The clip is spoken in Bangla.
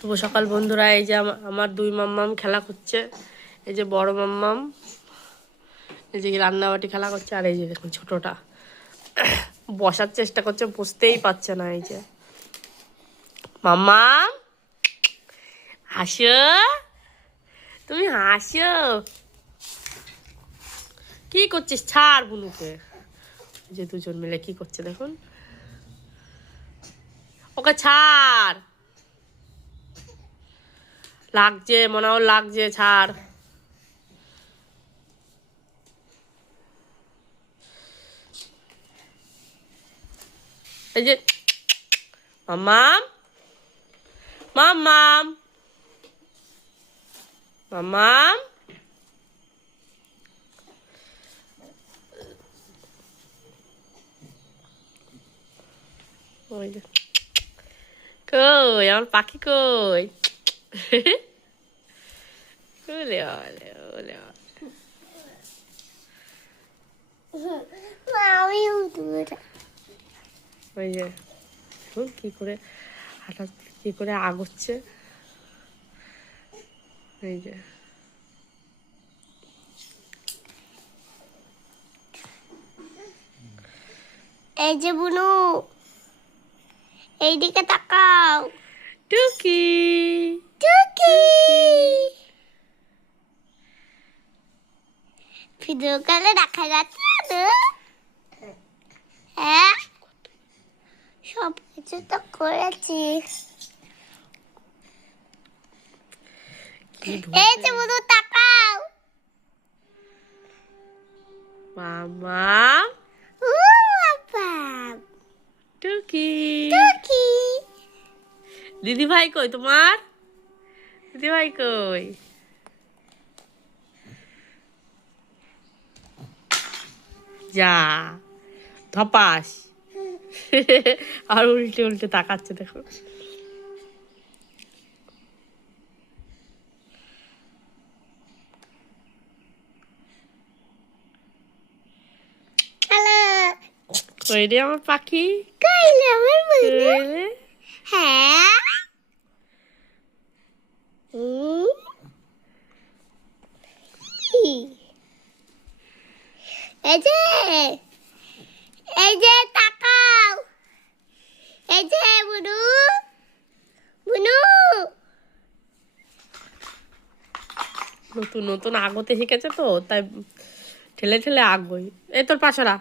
শুভ সকাল বন্ধুরা। এই যে আমার দুই মাম্মাম খেলা করছে। এই যে বড় মাম্মাম এই যে রান্নাবাটি খেলা করছে, আর এই যে দেখুন ছোটটা বসার চেষ্টা করছে, বসতেই পারছে না। এই যে মাম্মাম হাসো, তুমি হাসো। কি করছিস? ছাড় বুনুকে। এই যে দুজন মিলে কি করছে দেখুন, ওকে ছাড়। লাগছে মনে হয়, লাগছে, ছাড়। এই যে মাম্মাম মাম্মাম মাম্মাম, ওই যে কই আমার পাখি কই? ওলে ওলে ওলে ওই যে দেখুন কি করে হঠাৎ কি করে আগোচ্ছে। এই যে এই যে বুনু, এইদিকে তাকাও। টুকি টুকি ভিডিও কলে দেখা যাচ্ছে না? হ্যাঁ, সব কিছু তো করেছি। এই যে বুনু তাকাও। মামা ও বাবা, টুকি টুকি দিদি ভাই কই তোমার? দিদি ভাই কই? যা ধপাস। আর উল্টে উল্টে তাকাচ্ছে দেখো। হ্যালো, কই রে আমার পাখি? কইলে আমার বুনু? কইলে? হ্যাঁ, এই যে, এই যে তাকাও। এই যে বুনু, বুনু নতুন নতুন আগোতে শিখেছে তো, তাই ঠেলে ঠেলে আগোই। এই তোর পাশরা